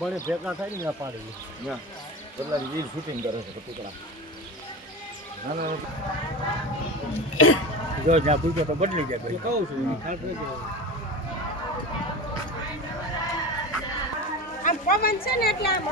પણ ભેગા થાય ને પાડી કેટલા રીલ શૂટિંગ કરે છે ટુકડા જો જ્યાં પૂછો તો બદલી જાય કહું છું પવન છે ને એટલે આમ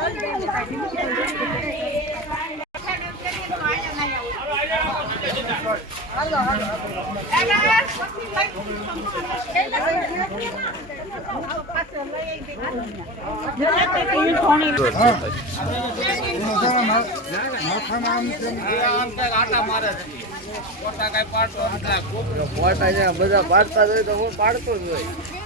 બધા પાડતા હોય તો હું પાડતો જ હોય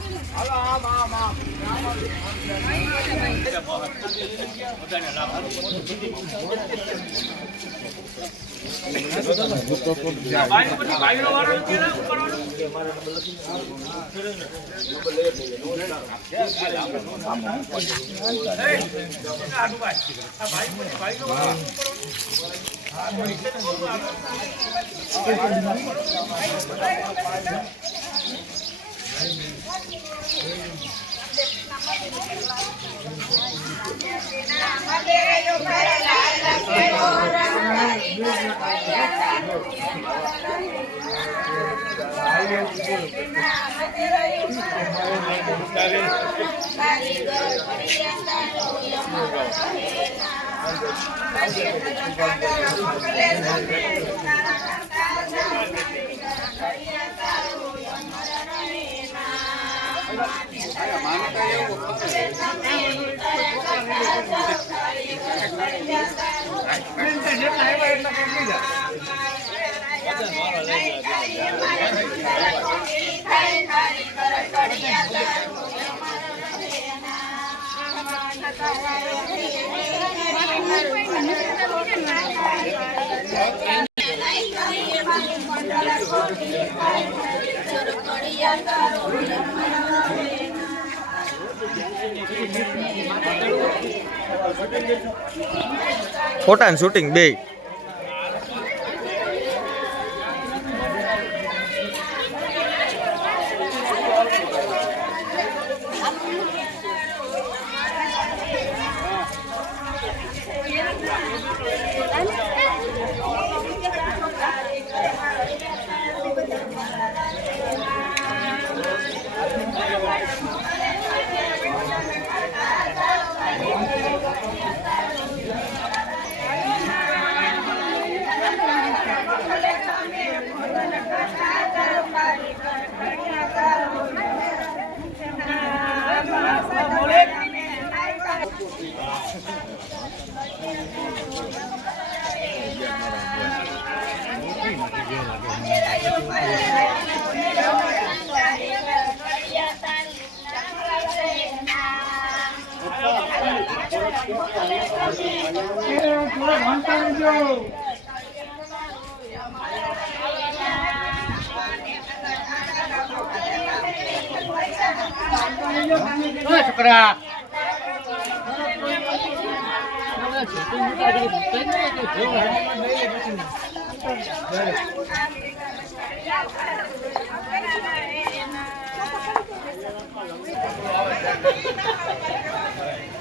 ફોટા અને શૂટિંગ બે છોકરા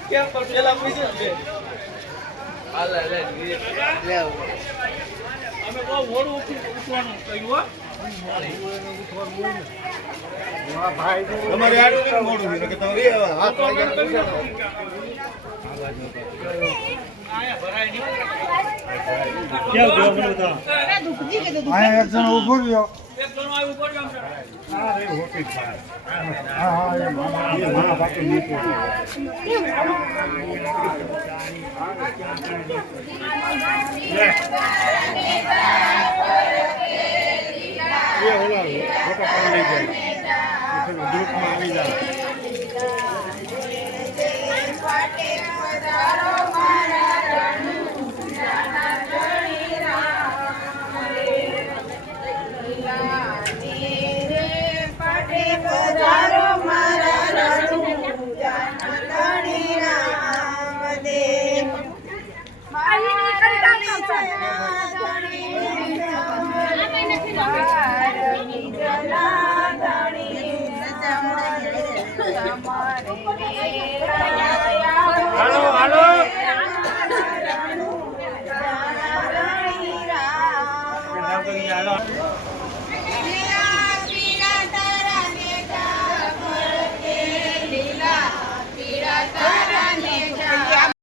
કેમ પણ પેલા પૂછ્યું છે હાલ લે અમે બહુ મોડું ઉઠવાનું કહ્યું હો ભાઈ તમારે આડું કેમ મોડું છે કે તમે હાથ વાગ્યા આયા ભરાય નહીં કેમ જો મને બતા આયા એક જણ ઊભો રહ્યો એક ગ્રુપમાં આવી જાય